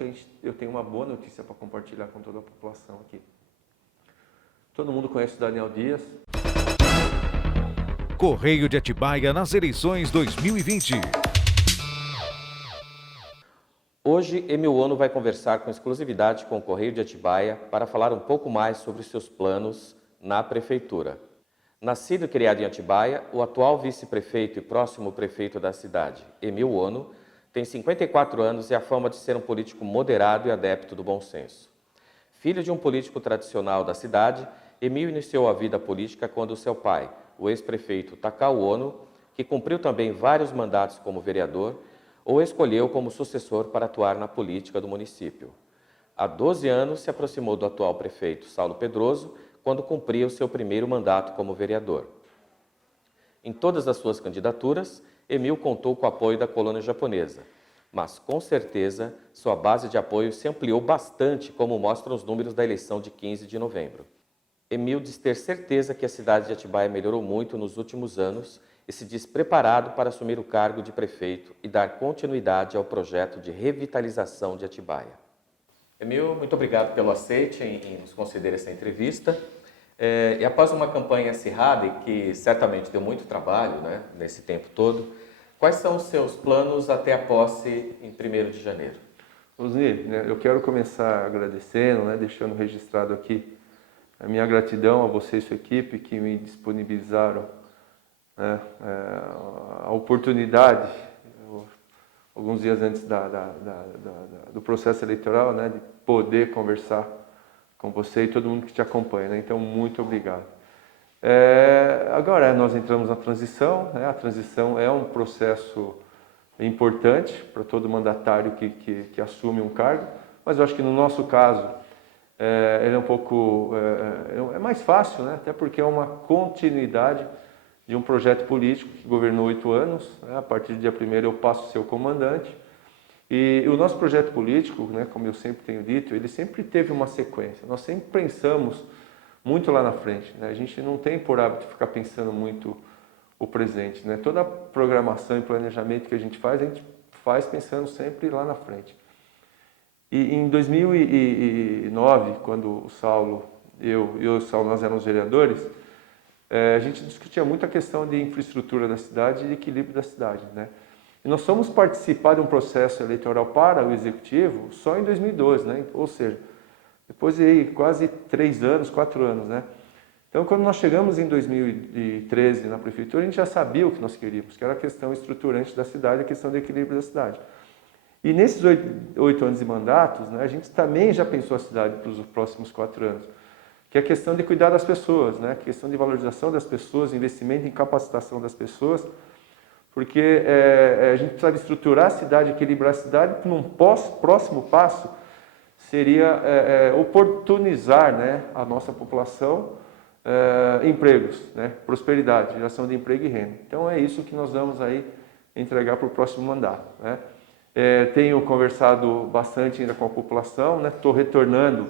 Eu tenho uma boa notícia para compartilhar com toda a população aqui. Todo mundo conhece o Daniel Dias. Correio de Atibaia nas eleições 2020. Hoje, Emil Ono vai conversar com exclusividade com o Correio de Atibaia para falar um pouco mais sobre seus planos na Prefeitura. Nascido e criado em Atibaia, o atual vice-prefeito e próximo prefeito da cidade, Emil Ono, tem 54 anos e a fama de ser um político moderado e adepto do bom senso. Filho de um político tradicional da cidade, Emil iniciou a vida política quando seu pai, o ex-prefeito Takao Ono, que cumpriu também vários mandatos como vereador, o escolheu como sucessor para atuar na política do município. Há 12 anos se aproximou do atual prefeito Saulo Pedroso, quando cumpria o seu primeiro mandato como vereador. Em todas as suas candidaturas, Emil contou com o apoio da colônia japonesa, mas com certeza sua base de apoio se ampliou bastante, como mostram os números da eleição de 15 de novembro. Emil diz ter certeza que a cidade de Atibaia melhorou muito nos últimos anos e se diz preparado para assumir o cargo de prefeito e dar continuidade ao projeto de revitalização de Atibaia. Emil, muito obrigado pelo aceite em nos conceder essa entrevista. E após uma campanha acirrada e que certamente deu muito trabalho, né, nesse tempo todo, quais são os seus planos até a posse em 1º de janeiro? Osni, eu quero começar agradecendo, deixando registrado aqui a minha gratidão a você e sua equipe que me disponibilizaram a oportunidade, alguns dias antes do processo eleitoral, de poder conversar com você e todo mundo que te acompanha. Então, muito obrigado. Agora, nós entramos na transição. A transição é um processo importante para todo mandatário que assume um cargo, mas eu acho que no nosso caso, ele é um pouco... é mais fácil, até porque é uma continuidade de um projeto político que governou 8 anos. A partir do dia 1º eu passo a ser o comandante. E o nosso projeto político, como eu sempre tenho dito, ele sempre teve uma sequência. Nós sempre pensamos muito lá na frente. A gente não tem por hábito ficar pensando muito o presente. Toda a programação e planejamento que a gente faz pensando sempre lá na frente. E em 2009, quando o Saulo, eu e o Saulo, nós éramos vereadores, a gente discutia muito a questão de infraestrutura da cidade e de equilíbrio da cidade. E nós fomos participar de um processo eleitoral para o Executivo só em 2012, ou seja, depois de quase 3 anos, 4 anos. Então, quando nós chegamos em 2013 na Prefeitura, a gente já sabia o que nós queríamos, que era a questão estruturante da cidade, a questão do equilíbrio da cidade. E nesses 8 anos de mandatos, a gente também já pensou a cidade para os próximos 4 anos, que é a questão de cuidar das pessoas, a questão de valorização das pessoas, investimento em capacitação das pessoas, porque a gente precisava estruturar a cidade, equilibrar a cidade, num próximo passo seria oportunizar a nossa população empregos, prosperidade, geração de emprego e renda. Então é isso que nós vamos aí entregar para o próximo mandato. Tenho conversado bastante ainda com a população, estou retornando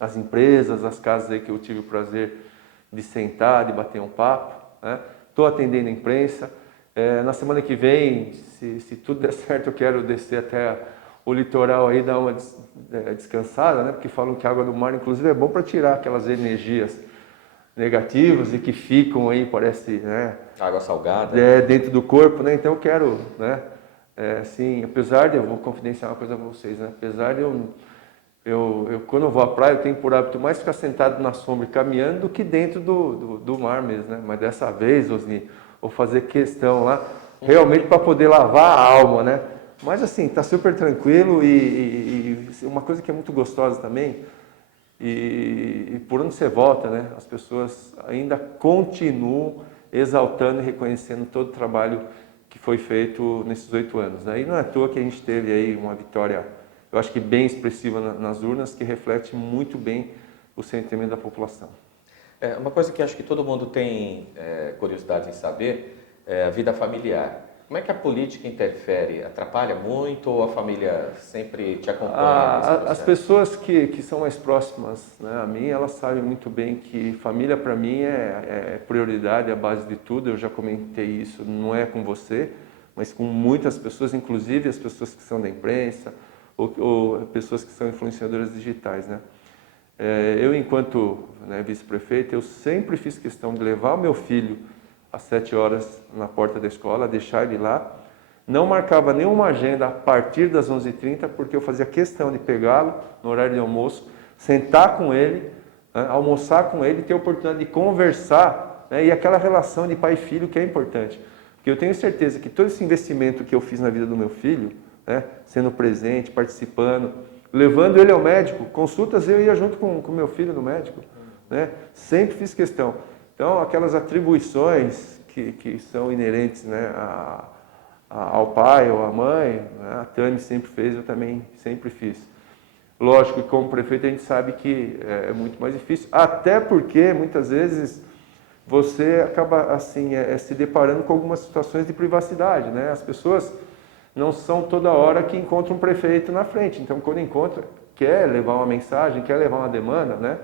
às empresas, às casas aí que eu tive o prazer de sentar, de bater um papo, estou atendendo a imprensa. Na semana que vem, se tudo der certo, eu quero descer até o litoral aí, dar uma descansada, porque falam que a água do mar, inclusive, é bom para tirar aquelas energias negativas e que ficam aí, parece, Água salgada. Dentro do corpo, Então eu quero, assim, apesar de, eu vou confidenciar uma coisa para vocês, apesar de eu quando eu vou à praia, eu tenho por hábito mais ficar sentado na sombra e caminhando do que dentro do mar mesmo, Mas dessa vez, Osni, vou fazer questão lá, realmente para poder lavar a alma, Mas assim, está super tranquilo e uma coisa que é muito gostosa também, e por onde você volta, as pessoas ainda continuam exaltando e reconhecendo todo o trabalho que foi feito nesses 8 anos. E não é à toa que a gente teve aí uma vitória, eu acho que bem expressiva nas urnas, que reflete muito bem o sentimento da população. Uma coisa que acho que todo mundo tem curiosidade em saber é a vida familiar. Como é que a política interfere? Atrapalha muito ou a família sempre te acompanha nesse processo? As pessoas que são mais próximas a mim, elas sabem muito bem que família para mim é prioridade, é a base de tudo. Eu já comentei isso, não é com você, mas com muitas pessoas, inclusive as pessoas que são da imprensa, ou pessoas que são influenciadoras digitais, né? Eu, enquanto, né, vice-prefeito, eu sempre fiz questão de levar o meu filho às 7 horas na porta da escola, deixar ele lá. Não marcava nenhuma agenda a partir das 11h30, porque eu fazia questão de pegá-lo no horário de almoço, sentar com ele, né, almoçar com ele, ter a oportunidade de conversar, né, e aquela relação de pai e filho que é importante. Porque eu tenho certeza que todo esse investimento que eu fiz na vida do meu filho, né, sendo presente, participando, levando ele ao médico, consultas eu ia junto com o meu filho no médico, né, sempre fiz questão. Então, aquelas atribuições que são inerentes, né, ao pai ou à mãe, né, a Tami sempre fez, eu também sempre fiz. Lógico que como prefeito a gente sabe que é muito mais difícil, até porque muitas vezes você acaba assim se deparando com algumas situações de privacidade, né? As pessoas não são toda hora que encontram um prefeito na frente, então quando encontra, quer levar uma mensagem, quer levar uma demanda, né?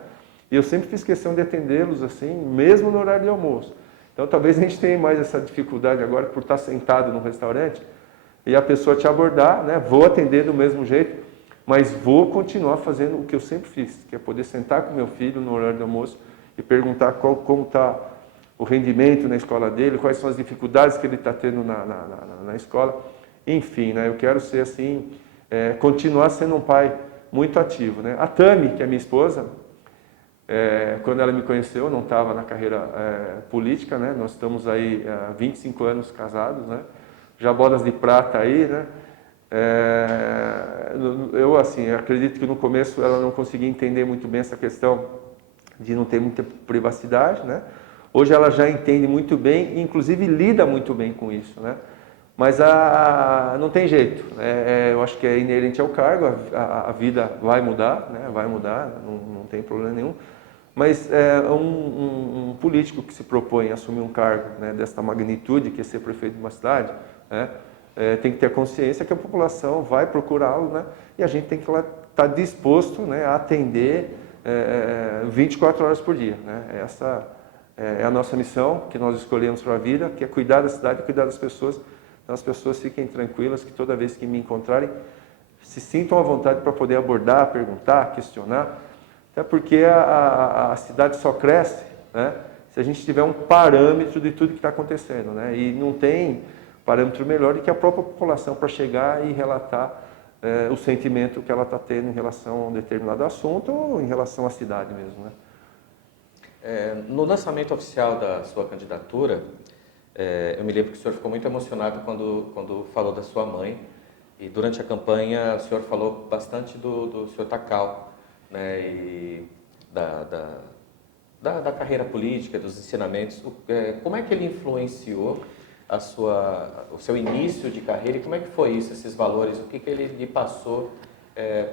E eu sempre fiz questão de atendê-los assim, mesmo no horário de almoço. Então talvez a gente tenha mais essa dificuldade agora por estar sentado no restaurante e a pessoa te abordar, né? Vou atender do mesmo jeito, mas vou continuar fazendo o que eu sempre fiz, que é poder sentar com meu filho no horário do almoço e perguntar como está o rendimento na escola dele, quais são as dificuldades que ele está tendo na escola. Enfim, né? Eu quero ser assim, continuar sendo um pai muito ativo, né? A Tami, que é minha esposa, quando ela me conheceu, eu não estava na carreira política, né? Nós estamos aí há 25 anos casados, né? Já bodas de prata aí, né? Eu assim, acredito que no começo ela não conseguia entender muito bem essa questão de não ter muita privacidade, né? Hoje ela já entende muito bem e inclusive lida muito bem com isso, né? Mas não tem jeito, né? Eu acho que é inerente ao cargo, a vida vai mudar, né? Vai mudar, não tem problema nenhum. Mas um político que se propõe a assumir um cargo, né, desta magnitude, que é ser prefeito de uma cidade, né? Tem que ter a consciência que a população vai procurá-lo, né? E a gente tem que estar disposto, né, a atender 24 horas por dia, né? Essa é a nossa missão que nós escolhemos para a vida, que é cuidar da cidade, cuidar das pessoas. Então as pessoas fiquem tranquilas que toda vez que me encontrarem, se sintam à vontade para poder abordar, perguntar, questionar. Até porque a cidade só cresce, né, se a gente tiver um parâmetro de tudo que está acontecendo, né? E não tem parâmetro melhor do que a própria população para chegar e relatar o sentimento que ela está tendo em relação a um determinado assunto ou em relação à cidade mesmo, né? No lançamento oficial da sua candidatura, eu me lembro que o senhor ficou muito emocionado quando falou da sua mãe, e durante a campanha o senhor falou bastante do senhor Takal, né, e da carreira política, dos ensinamentos. Como é que ele influenciou o seu início de carreira e como é que foi isso, esses valores, o que ele lhe passou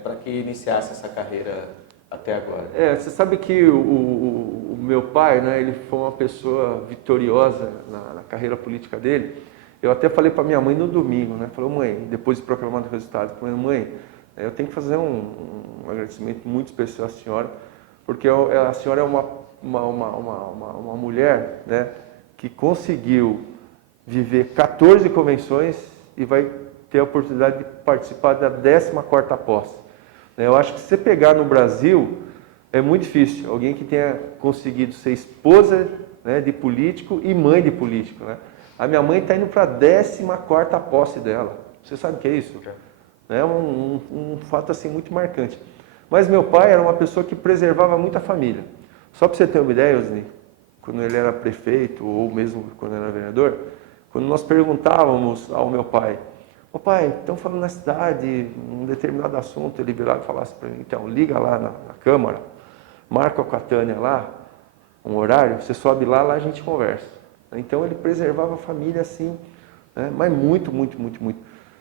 para que iniciasse essa carreira até agora? Você sabe que o meu pai, né, ele foi uma pessoa vitoriosa na carreira política dele. Eu até falei para minha mãe no domingo, né, falei, mãe, depois de proclamado o resultado, falei, mãe, eu tenho que fazer um agradecimento muito especial à senhora, porque a senhora é uma mulher, né, que conseguiu viver 14 convenções e vai ter a oportunidade de participar da 14ª posse. Eu acho que se você pegar no Brasil, é muito difícil alguém que tenha conseguido ser esposa, né, de político e mãe de político, né? A minha mãe está indo para a 14ª posse dela. Você sabe o que é isso? É um fato assim muito marcante. Mas meu pai era uma pessoa que preservava muito a família. Só para você ter uma ideia, Osni, quando ele era prefeito ou mesmo quando ele era vereador, quando nós perguntávamos ao meu pai, ô pai, estão falando na cidade, um determinado assunto, ele virava e falasse para mim, então, liga lá na Câmara, marca com a Tânia lá, um horário, você sobe lá a gente conversa. Então ele preservava a família assim, né, mas muito, muito, muito, muito.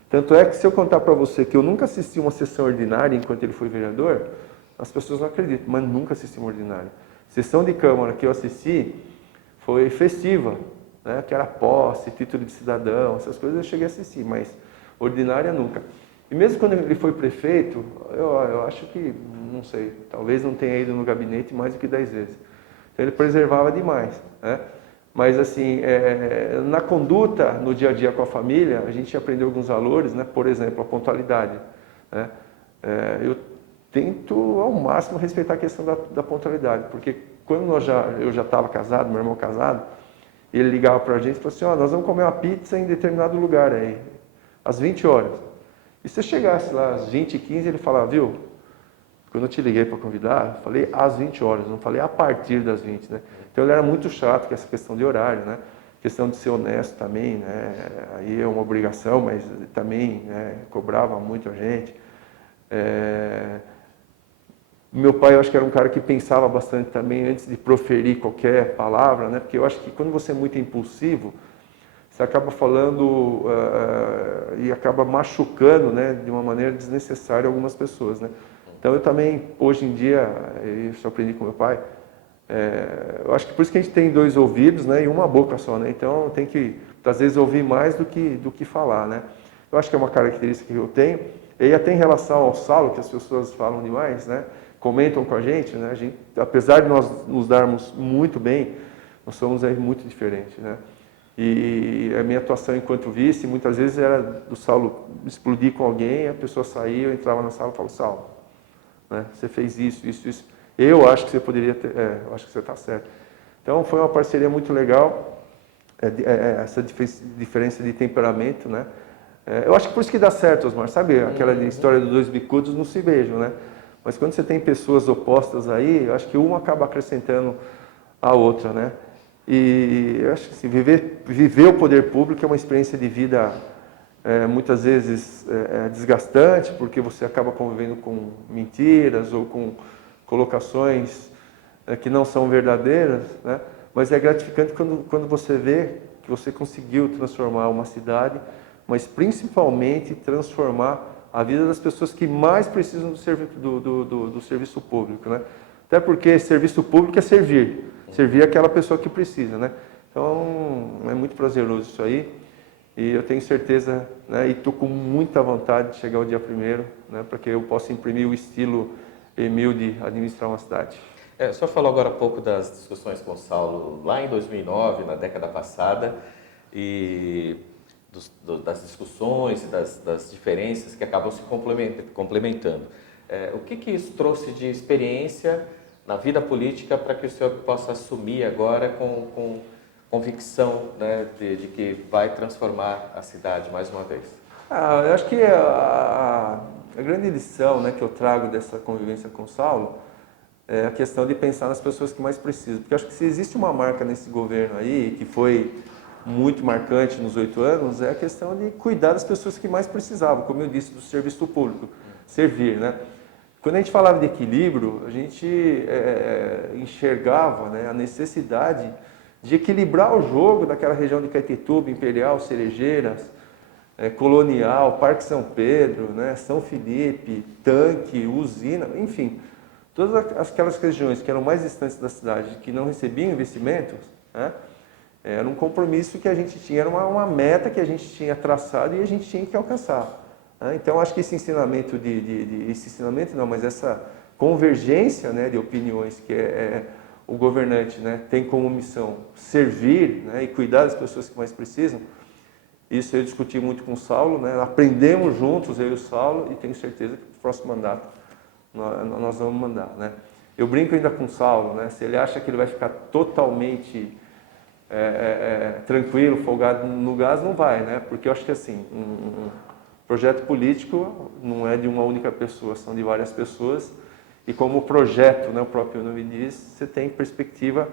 Tanto é que se eu contar para você que eu nunca assisti uma sessão ordinária enquanto ele foi vereador, as pessoas não acreditam, mas nunca assisti uma ordinária. Sessão de Câmara que eu assisti foi festiva, né, que era posse, título de cidadão, essas coisas eu cheguei a assistir, mas ordinária nunca. E mesmo quando ele foi prefeito, eu acho que, não sei, talvez não tenha ido no gabinete mais do que 10 vezes. Então ele preservava demais, né? Mas assim, na conduta, no dia a dia com a família, a gente aprendeu alguns valores, né? Por exemplo, a pontualidade. né? Eu tento ao máximo respeitar a questão da pontualidade, porque quando eu já estava casado, meu irmão casado, ele ligava para a gente e falou assim, nós vamos comer uma pizza em determinado lugar aí, às 20 horas. E se você chegasse lá às 20h15, ele falava, viu, quando eu te liguei para convidar, eu falei às 20 horas, não falei a partir das 20, né? Então ele era muito chato com essa questão de horário, né? Questão de ser honesto também, né? Aí é uma obrigação, mas também, né, cobrava muito a gente. Meu pai, eu acho que era um cara que pensava bastante também antes de proferir qualquer palavra, né? Porque eu acho que quando você é muito impulsivo, você acaba falando e acaba machucando, né, de uma maneira desnecessária algumas pessoas, né? Então eu também, hoje em dia, isso eu aprendi com meu pai, eu acho que por isso que a gente tem 2 ouvidos, né, e uma boca só, né? Então tem que, às vezes, ouvir mais do que falar, né? Eu acho que é uma característica que eu tenho. E até em relação ao Saulo, que as pessoas falam demais, né? Comentam com a gente, né? Apesar de nós nos darmos muito bem, nós somos aí muito diferentes, né? E a minha atuação enquanto vice, muitas vezes era do Saulo explodir com alguém, a pessoa saía, eu entrava na sala e falava, Saulo, né? Você fez isso, isso, isso. Eu acho que você poderia ter, eu acho que você está certo. Então foi uma parceria muito legal, essa diferença de temperamento, né? Eu acho que por isso que dá certo, Osmar, sabe aquela história dos 2 bicudos não se beijam, né? Mas quando você tem pessoas opostas aí, eu acho que uma acaba acrescentando a outra, né? E eu acho que assim, viver o poder público é uma experiência de vida muitas vezes desgastante, porque você acaba convivendo com mentiras ou com colocações que não são verdadeiras, né? Mas é gratificante quando você vê que você conseguiu transformar uma cidade, mas principalmente transformar a vida das pessoas que mais precisam do serviço público, né? Até porque serviço público é servir aquela pessoa que precisa, né? Então é muito prazeroso isso aí. E eu tenho certeza, né, e estou com muita vontade de chegar o dia 1º, né, para que eu possa imprimir o estilo Emil de administrar uma cidade. O senhor falou agora há pouco das discussões com o Saulo lá em 2009, na década passada, e das discussões e das diferenças que acabam se complementando. O que isso trouxe de experiência na vida política para que o senhor possa assumir agora com convicção, né, de que vai transformar a cidade mais uma vez? Eu acho que a grande lição, né, que eu trago dessa convivência com o Saulo é a questão de pensar nas pessoas que mais precisam. Porque eu acho que se existe uma marca nesse governo aí, que foi muito marcante nos 8 anos, é a questão de cuidar das pessoas que mais precisavam, como eu disse, do serviço público, servir, né? Quando a gente falava de equilíbrio, a gente enxergava, né, a necessidade de equilibrar o jogo daquela região de Caetetuba, Imperial, Cerejeiras, Colonial, Parque São Pedro, né, São Felipe, Tanque, Usina, enfim, todas aquelas regiões que eram mais distantes da cidade, que não recebiam investimentos, né, era um compromisso que a gente tinha, era uma meta que a gente tinha traçado e a gente tinha que alcançar. Né? Então, acho que esse ensinamento mas essa convergência, né, de opiniões que o governante, né, tem como missão servir, né, e cuidar das pessoas que mais precisam. Isso eu discuti muito com o Saulo, né, aprendemos juntos, eu e o Saulo, e tenho certeza que no próximo mandato nós vamos mandar. Né. Eu brinco ainda com o Saulo, né, se ele acha que ele vai ficar totalmente tranquilo, folgado no gás, não vai, né, porque eu acho que assim, um projeto político não é de uma única pessoa, são de várias pessoas. E como projeto, né, o próprio nome diz, você tem perspectiva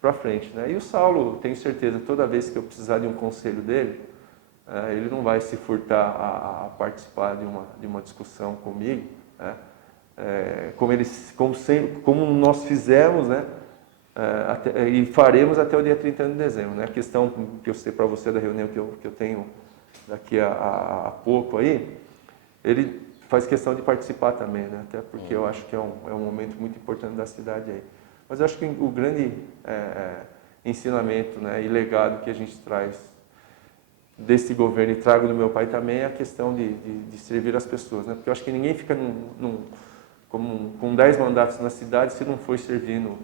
para frente. Né? E o Saulo, tenho certeza, toda vez que eu precisar de um conselho dele, ele não vai se furtar a participar de uma discussão comigo, né? Como nós fizemos, né? E faremos até o dia 31 de dezembro. Né? A questão que eu sei para você da reunião que eu tenho daqui a pouco aí, ele faz questão de participar também, né? Até porque eu acho que é um momento muito importante da cidade aí. Mas eu acho que o grande ensinamento, né, e legado que a gente traz desse governo e trago do meu pai também é a questão de servir as pessoas, né? Porque eu acho que ninguém fica com 10 mandatos na cidade se não for servindo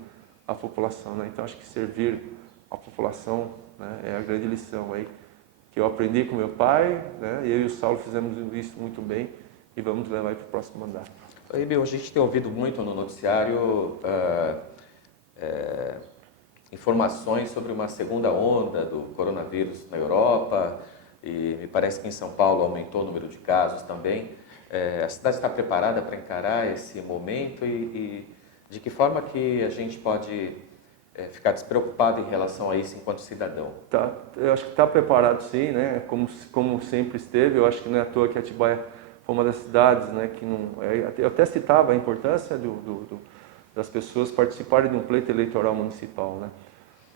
a população, né? Então acho que servir a população, né, é a grande lição aí que eu aprendi com meu pai, né? Eu e o Saulo fizemos isso muito bem e vamos levar para o próximo mandato. Emil, a gente tem ouvido muito no noticiário informações sobre uma segunda onda do coronavírus na Europa e me parece que em São Paulo aumentou o número de casos também. A cidade está preparada para encarar esse momento e de que forma que a gente pode ficar despreocupado em relação a isso enquanto cidadão? Eu acho que está preparado sim, né? Como sempre esteve. Eu acho que não é à toa que Atibaia foi uma das cidades, né, que não... Eu até citava a importância das pessoas participarem de um pleito eleitoral municipal, né?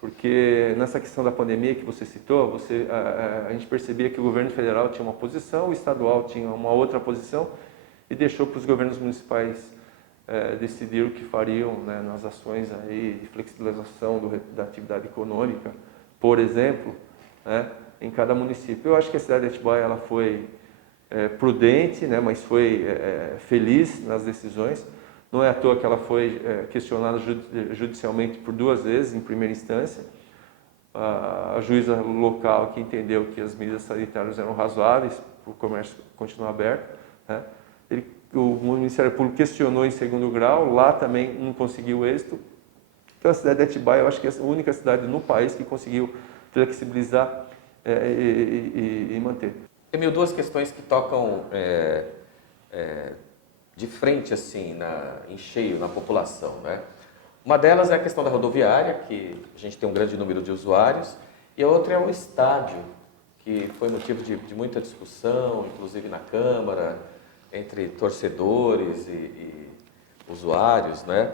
Porque nessa questão da pandemia que você citou, a gente percebia que o governo federal tinha uma posição, o estadual tinha uma outra posição e deixou para os governos municipais decidir o que fariam, né, nas ações aí de flexibilização da atividade econômica, por exemplo, né, em cada município. Eu acho que a cidade de Atibaia ela foi prudente, né, mas foi feliz nas decisões. Não é à toa que ela foi questionada judicialmente por 2 vezes, em primeira instância. A juíza local que entendeu que as medidas sanitárias eram razoáveis para o comércio continuar aberto, né? O Ministério Público questionou em segundo grau, lá também não conseguiu êxito. Então a cidade de Atibaia, eu acho que é a única cidade no país que conseguiu flexibilizar e manter. Emil, 2 questões que tocam de frente, assim, em cheio na população, né? Uma delas é a questão da rodoviária, que a gente tem um grande número de usuários, e a outra é o estádio, que foi motivo de muita discussão, inclusive na Câmara, entre torcedores e usuários, né?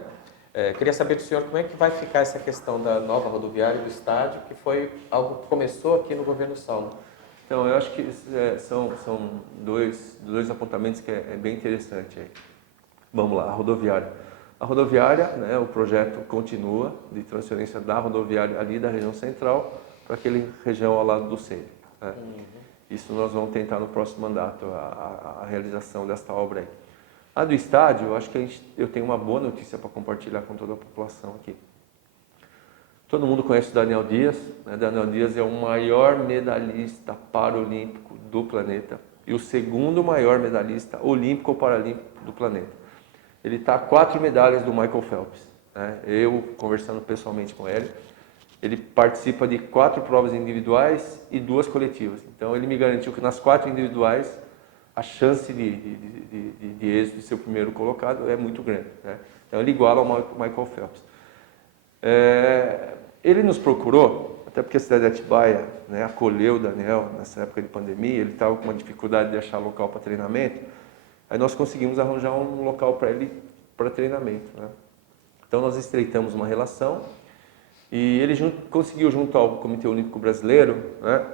Queria saber do senhor como é que vai ficar essa questão da nova rodoviária e do estádio, que foi algo que começou aqui no governo Saulo. Então, eu acho que são dois apontamentos que é bem interessante aí. Vamos lá, a rodoviária. A rodoviária, né, o projeto continua de transferência da rodoviária ali da região central para aquela região ao lado do centro, né? Isso nós vamos tentar no próximo mandato, a realização desta obra aí. A do estádio, eu acho que eu tenho uma boa notícia para compartilhar com toda a população aqui. Todo mundo conhece o Daniel Dias, né? Daniel Dias é o maior medalhista paralímpico do planeta e o segundo maior medalhista olímpico ou paralímpico do planeta. Ele está a 4 medalhas do Michael Phelps, né? Eu, conversando pessoalmente com ele participa de 4 provas individuais e 2 coletivas. Então ele me garantiu que nas 4 individuais a chance de êxito de ser o primeiro colocado é muito grande, né? Então ele iguala ao Michael Phelps. Ele nos procurou, até porque a cidade de Atibaia, né, acolheu o Daniel nessa época de pandemia, ele estava com uma dificuldade de achar local para treinamento, aí nós conseguimos arranjar um local para ele para treinamento, né? Então nós estreitamos uma relação e ele conseguiu, junto ao Comitê Olímpico Brasileiro, né,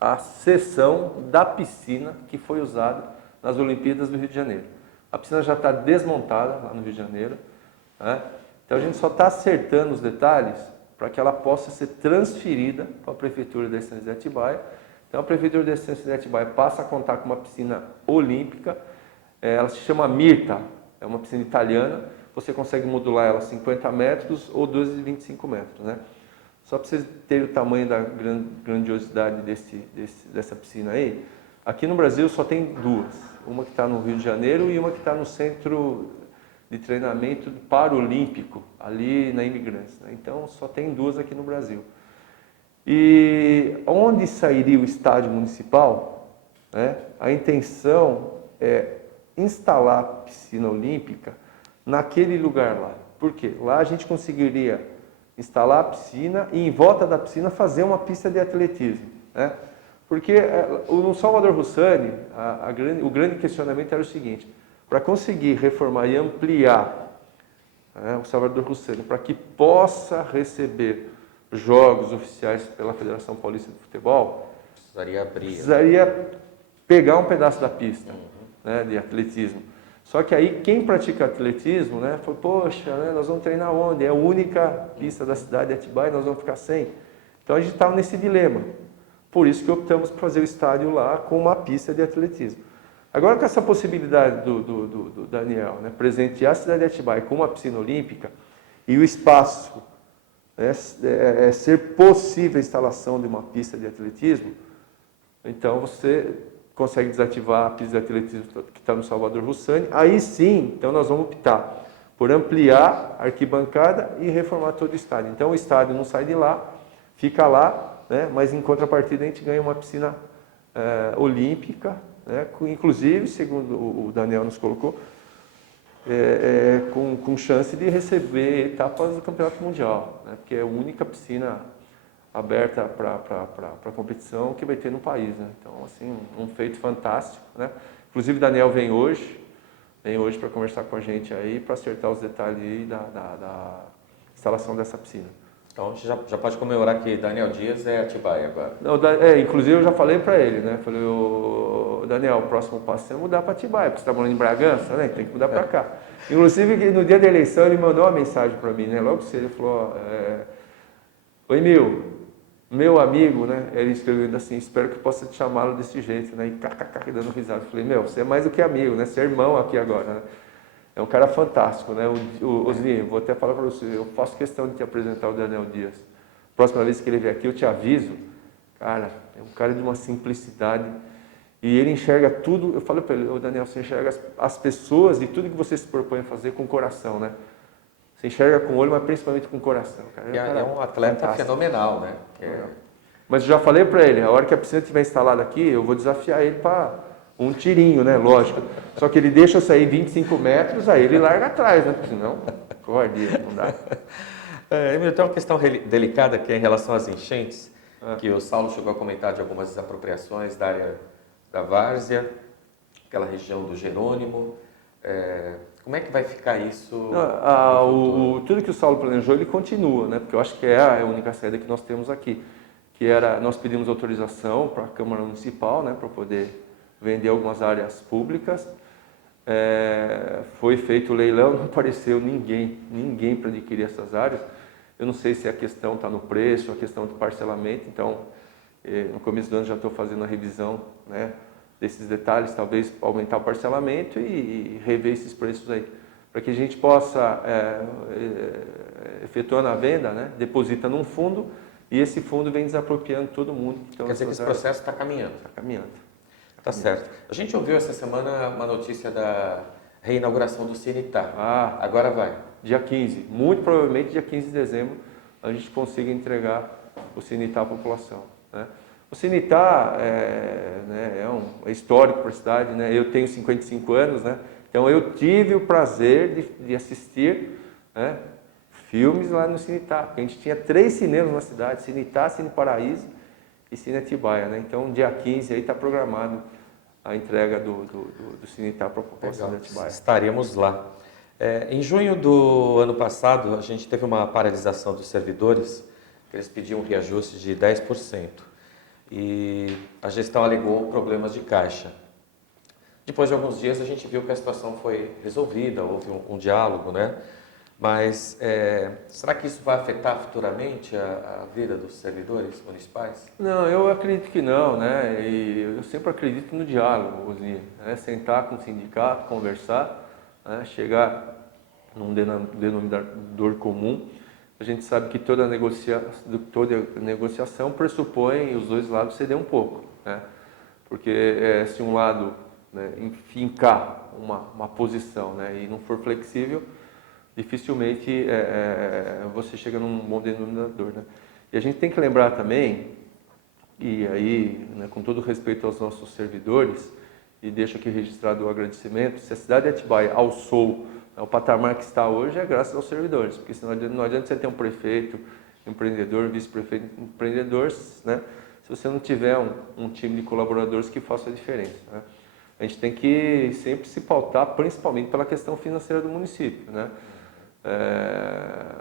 a cessão da piscina que foi usada nas Olimpíadas do Rio de Janeiro. A piscina já está desmontada lá no Rio de Janeiro, né? Então a gente só está acertando os detalhes para que ela possa ser transferida para a Prefeitura da Estância de Atibaia. Então a Prefeitura da Estância de Atibaia passa a contar com uma piscina olímpica, ela se chama Mirta, é uma piscina italiana, você consegue modular ela 50 metros ou 12,25 metros, né? Só para vocês terem o tamanho da grandiosidade dessa piscina aí, aqui no Brasil só tem 2, uma que está no Rio de Janeiro e uma que está no Centro de Treinamento Paralímpico, ali na Imigrantes, né? Então só tem 2 aqui no Brasil. E onde sairia o estádio municipal, né? A intenção é instalar a piscina olímpica naquele lugar lá. Por quê? Lá a gente conseguiria instalar a piscina e em volta da piscina fazer uma pista de atletismo, né? Porque no Salvador Russani, o grande questionamento era o seguinte: para conseguir reformar e ampliar, né, o Salvador Russani, para que possa receber jogos oficiais pela Federação Paulista de Futebol, precisaria pegar um pedaço da pista, né, de atletismo. Só que aí quem pratica atletismo, né, falou, poxa, né, nós vamos treinar onde? É a única pista da cidade de Atibaia, nós vamos ficar sem. Então a gente estava nesse dilema. Por isso que optamos por fazer o estádio lá com uma pista de atletismo. Agora com essa possibilidade do Daniel, né, presentear a cidade de Atibaia com uma piscina olímpica e o espaço, né, ser possível a instalação de uma pista de atletismo, então você consegue desativar a pista de atletismo que está no Salvador Rossani. Aí sim, então nós vamos optar por ampliar a arquibancada e reformar todo o estádio. Então o estádio não sai de lá, fica lá, né? Mas em contrapartida a gente ganha uma piscina olímpica, né? Inclusive, segundo o Daniel nos colocou, com chance de receber etapas do Campeonato Mundial, né? Porque é a única piscina aberta para competição que vai ter no país, né? Então, assim, um feito fantástico, né? Inclusive, o Daniel vem hoje para conversar com a gente aí, para acertar os detalhes aí da instalação dessa piscina. Então, já pode comemorar que Daniel Dias é Atibaia agora. Não, inclusive, eu já falei para ele, né? Falei, Daniel, o próximo passo é mudar para Atibaia, porque você está morando em Bragança, né? Tem que mudar para cá. Inclusive, no dia da eleição, ele mandou uma mensagem para mim, né? Logo cedo, ele falou, oi, meu amigo, né? Ele escreveu assim, espero que possa te chamá-lo desse jeito, né? E kkk, dando risada. Eu falei, você é mais do que amigo, né? Você é irmão aqui agora, né? É um cara fantástico, né? Osni, vou até falar para você, eu faço questão de te apresentar o Daniel Dias. Próxima vez que ele vier aqui, eu te aviso. Cara, é um cara de uma simplicidade. E ele enxerga tudo, eu falo para ele, Daniel, você enxerga as pessoas e tudo que você se propõe a fazer com o coração, né? Você enxerga com o olho, mas principalmente com o coração. Cara. É um atleta fenomenal, né? Mas eu já falei para ele, a hora que a piscina estiver instalada aqui, eu vou desafiar ele para um tirinho, né? Lógico. Só que ele deixa eu sair 25 metros, aí ele larga atrás, né? Porque senão, covardia, não dá. Emílio, tem uma questão delicada que é em relação às enchentes, que o Saulo chegou a comentar de algumas desapropriações da área da Várzea, aquela região do Jerônimo. Como é que vai ficar isso? Tudo que o Saulo planejou, ele continua, né? Porque eu acho que é a única saída que nós temos aqui. Nós pedimos autorização para a Câmara Municipal, né? Para poder vender algumas áreas públicas. Foi feito o leilão, não apareceu ninguém para adquirir essas áreas. Eu não sei se a questão está no preço, a questão do parcelamento. Então, no começo do ano já estou fazendo a revisão, né, desses detalhes, talvez aumentar o parcelamento e rever esses preços aí, para que a gente possa, efetuando a venda, né, deposita num fundo e esse fundo vem desapropriando todo mundo. Então, quer dizer que esse processo está caminhando? Está caminhando. Tá certo. A gente ouviu essa semana uma notícia da reinauguração do Cinitá. Agora vai. Dia 15. Muito provavelmente dia 15 de dezembro a gente consiga entregar o Cinitá à população, né? O Cinitá é histórico para a cidade, né? Eu tenho 55 anos, né? Então eu tive o prazer de assistir, né, filmes lá no Cinitá. Porque a gente tinha 3 cinemas na cidade, Cinitá, Cine Paraíso e Cine Atibaia, né? Então, dia 15 aí está programado a entrega do Cinitá para a população de Atibaia. Estaremos lá. Em junho do ano passado, a gente teve uma paralisação dos servidores, que eles pediam um reajuste de 10%. E a gestão alegou problemas de caixa. Depois de alguns dias, a gente viu que a situação foi resolvida, houve um diálogo, né? Mas será que isso vai afetar futuramente a vida dos servidores municipais? Não, eu acredito que não, né? E eu sempre acredito no diálogo, Osni, né? Sentar com o sindicato, conversar, né? Chegar num denominador comum. A gente sabe que toda negociação pressupõe os dois lados ceder um pouco, né? Porque se um lado, né, fincar uma posição, né, e não for flexível, dificilmente você chega num bom denominador, né? E a gente tem que lembrar também, e aí, né, com todo respeito aos nossos servidores, e deixo aqui registrado o agradecimento, se a cidade de Atibaia alçou o patamar que está hoje, é graças aos servidores, porque senão não adianta você ter um prefeito, empreendedor, vice-prefeito, empreendedor, né, se você não tiver um time de colaboradores que faça a diferença, né? A gente tem que sempre se pautar, principalmente pela questão financeira do município, né?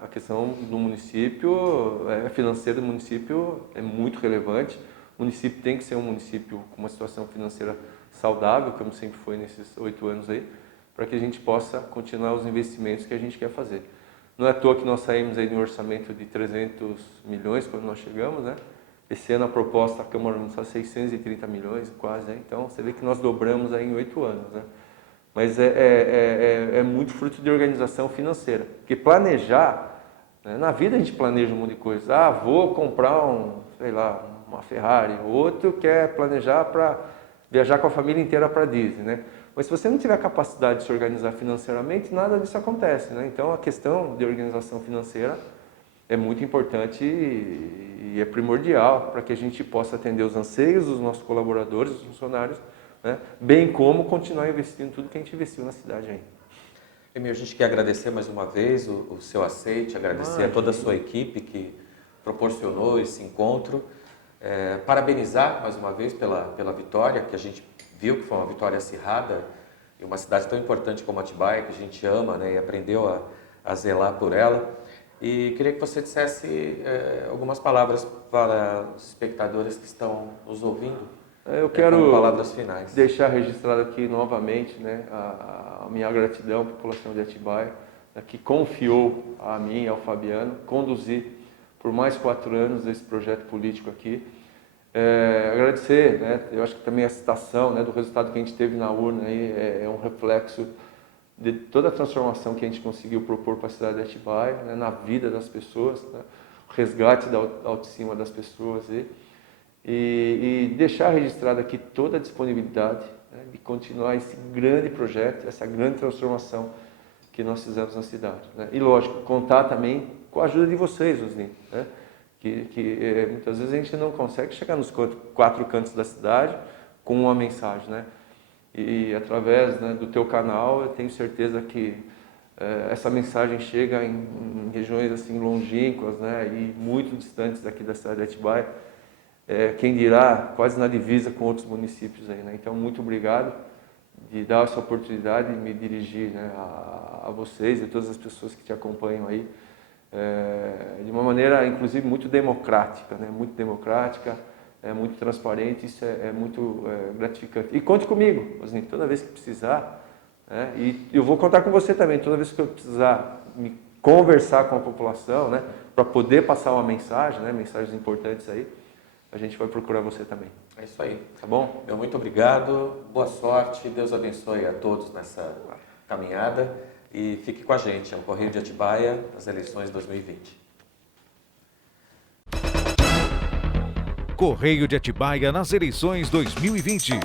A questão do município, financeira do município é muito relevante. O município tem que ser um município com uma situação financeira saudável, como sempre foi nesses 8 anos aí, para que a gente possa continuar os investimentos que a gente quer fazer. Não é à toa que nós saímos aí de um orçamento de 300 milhões quando nós chegamos, né? Esse ano a proposta, a Câmara Municipal, 630 milhões quase, né? Então você vê que nós dobramos aí em 8 anos, né? Mas é muito fruto de organização financeira. Porque planejar, né? Na vida a gente planeja um monte de coisa. Vou comprar uma Ferrari. O outro quer planejar para viajar com a família inteira para Disney, né? Mas se você não tiver capacidade de se organizar financeiramente, nada disso acontece, né? Então a questão de organização financeira é muito importante e é primordial para que a gente possa atender os anseios dos nossos colaboradores, dos funcionários, né? Bem como continuar investindo tudo que a gente investiu na cidade aí. Emil, a gente quer agradecer mais uma vez o seu aceite, agradecer a toda a sua equipe que proporcionou esse encontro, parabenizar mais uma vez pela vitória, que a gente viu que foi uma vitória acirrada, em uma cidade tão importante como Atibaia, que a gente ama, né, e aprendeu a zelar por ela. E queria que você dissesse algumas palavras para os espectadores que estão nos ouvindo. Eu quero como palavras finais. deixar registrado aqui novamente, né, a minha gratidão à população de Atibaia, né, que confiou a mim e ao Fabiano conduzir por mais 4 anos esse projeto político aqui. Agradecer, né, eu acho que também a citação, né, do resultado que a gente teve na urna aí, é um reflexo de toda a transformação que a gente conseguiu propor para a cidade de Atibaia, né, na vida das pessoas, né, o resgate da autoestima das pessoas e deixar registrado aqui toda a disponibilidade, né, de continuar esse grande projeto, essa grande transformação que nós fizemos na cidade, né. E lógico, contar também com a ajuda de vocês, Osni, né, que muitas vezes a gente não consegue chegar nos 4 cantos da cidade com uma mensagem, né? E através, né, do teu canal, eu tenho certeza que essa mensagem chega em regiões assim longínquas, né, e muito distantes daqui da cidade de Atibaia, quem dirá quase na divisa com outros municípios aí, né? Então, muito obrigado de dar essa oportunidade de me dirigir, né, a vocês e todas as pessoas que te acompanham aí, de uma maneira, inclusive, muito democrática, né? Muito democrática, muito transparente, isso é muito gratificante. E conte comigo, Osni, toda vez que precisar, né? E eu vou contar com você também, toda vez que eu precisar me conversar com a população, né, para poder passar uma mensagem, né, mensagens importantes aí, a gente vai procurar você também. É isso aí. Tá bom? Meu muito obrigado, boa sorte, Deus abençoe a todos nessa caminhada e fique com a gente, é o Correio de Atibaia, nas eleições 2020. Correio de Atibaia nas eleições 2020.